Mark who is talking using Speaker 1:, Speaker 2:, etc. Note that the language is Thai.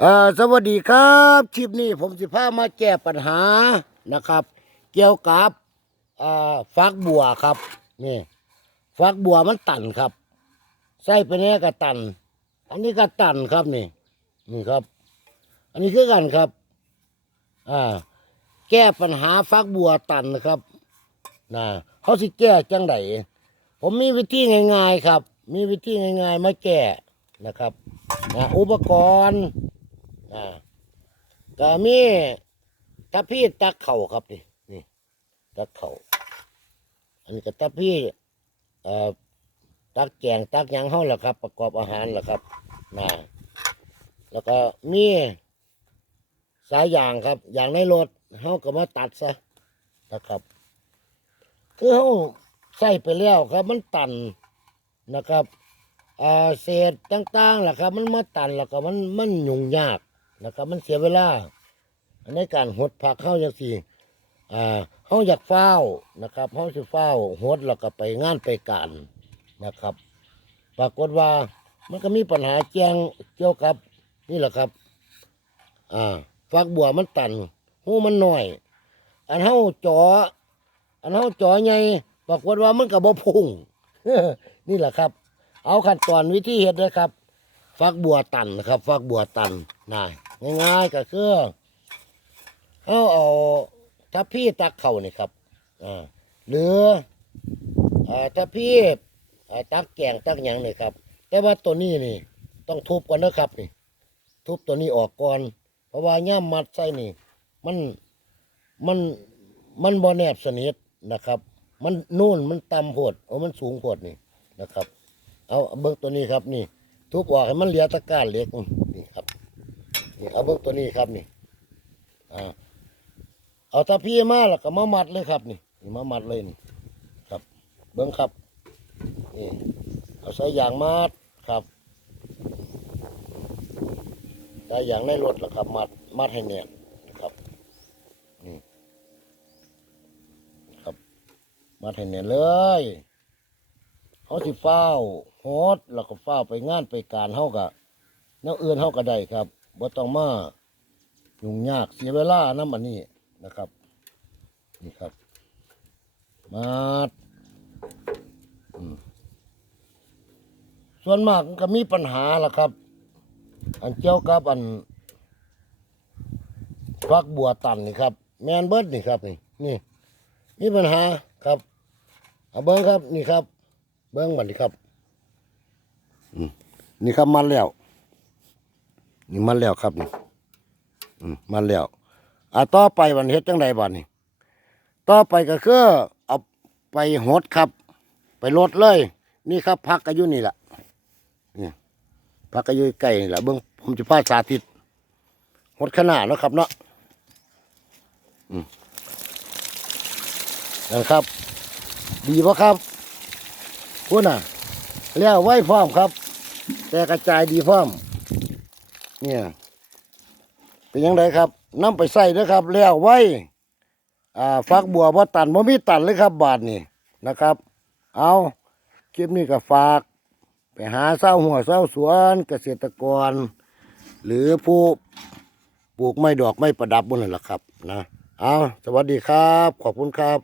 Speaker 1: เอ่อสวัสดีครับคลิปนี้ผมสิพามาแก้ปัญหานะครับ เกี่ยวกับเอ่อฟักบัวครับนี่ฟักบัวมันตันครับใส่ไปเนี้ก็ตัน อันนี้ก็ตันครับนี่นี่ครับ อันนี้คือกันครับอ่าแก้ปัญหาฟักบัวตันนะครับนะเขาสิแก้จังไดผมมีวิธีง่าย ๆ ครับ มีวิธีง่าย ๆ มาแก้นะครับนะอุปกรณ์ อ่าก็มีตะพี่ตักเข่าครับนี่นี่ตักเข่าอันนี้ก็ตะพี่เอ่อตักแกงตักยังเฮาแหละครับ ประกอบอาหารแหละครับนะแล้วก็มีสายยางครับอย่างในรถเฮาก็มาตัดซะนะครับ คือเฮาใส่ไปแล้วครับ มันตันนะครับอ่าเศษต่างๆแหละครับ มันมาตันแล้วก็มันมันยุ่งยาก นะครับมันเสียเวลาในการหดผักเข้าอย่างสี่อ่าเขาอยากเฝ้านะครับเขาจะเฝ้าหดแล้วก็ไปงานไปการนะครับ ปรากฏว่ามันก็มีปัญหาแจ้งเกี่ยวกับนี่แหละครับ อ่าฟักบัวมันตันหูมันหน้อย อันเฮาจอ อันเฮาจอใหญ่ปรากฏว่ามันก็บ่พุ่งนี่แหละครับ เอาขั้นตอนวิธีเฮ็ดนะครับ ฟักบัวตันนะครับ ฟักบัวตันนะ ง่ายๆก็คือเอาเอาถ้าพี่ตักเข่านี่ครับอ่าหรืออ่าถ้าพี่ตักแกงตักหยังนี่ครับ แต่ว่าตัวนี้นี่ ต้องทุบก่อนนะครับนี่ ทุบตัวนี้ออกก่อน เพราะว่าย่ามมัดใส่นี่ มันมันมันบ่แนบสนิทนะครับ มันนู่นมันต่ำโพดโอ้มันสูงโพดนี่นะครับ เอาเบิ้งตัวนี้ครับนี่ ทุบออกให้มันเหลือตะการเหล็ก นี่เอาเบิ้งตัวนี้ครับนี่อ่าเอาตะพี่มาแล้วก็มามัดเลยครับนี่นี่มามัดเลยนี่ครับ เบิ้งครับนี่เอาใส่ยางมัดครับใส่ยางในรถแล้วครับ มัดมัดให้แน่นนะครับนี่ครับ มัดให้แน่นเลยเขาสิเฝ้าวโฮดแล้วก็เฝ้าไปงานไปการเฮากะแนวอื่นเฮาก็ได้ครับ บ่ต้องมายุ่งยากเสียเวลานํอันนี้นะครับ นี่ครับ มาดอืมส่วนมากมันก็มีปัญหาล่ะครับ อันเกี่ยวกับอันฟักบัวตันนี่ครับ แมนเบิร์ดนี่ครับ นี่นี่มีปัญหาครับเอาเบิ้งครับนี่ครับ เบิ้งบัดนี้ครับอืมนี่ครับมันแล้ว นี่มันแล้วครับนี่มันแล้วอะต่อไปวันเฮ็ดจังใดบัดนี้ต่อไปก็คือเอาไปหดครับ ไปลดเลย นี่ครับพักอายุนี่แหละนี่พักอายุใกล้นี่แหละเบิ้องผมจะพาสาธิตหดขนาดนะครับเนาะอืมนั่นครับ ดีปะครับพูดน่ะ แล้วไว้พร้อมครับ แต่กระจายดีพร้อม เนี่ย เป็นยังไงครับนํไปใส่เด้อครับ แล้วไว้อ่าฟักบัวบ่ตันบ่มีตันเลยครับ บาทนี่นะครับ เอาคลิปนี้ก็ฝาก ไปหาเศร้าหัวเศร้าสวนเกษตรกร หรือผู้ปลูกไม้ดอกไม้ประดับบนนั่นแหละครับนะเอาสวัสดีครับ ขอบคุณครับ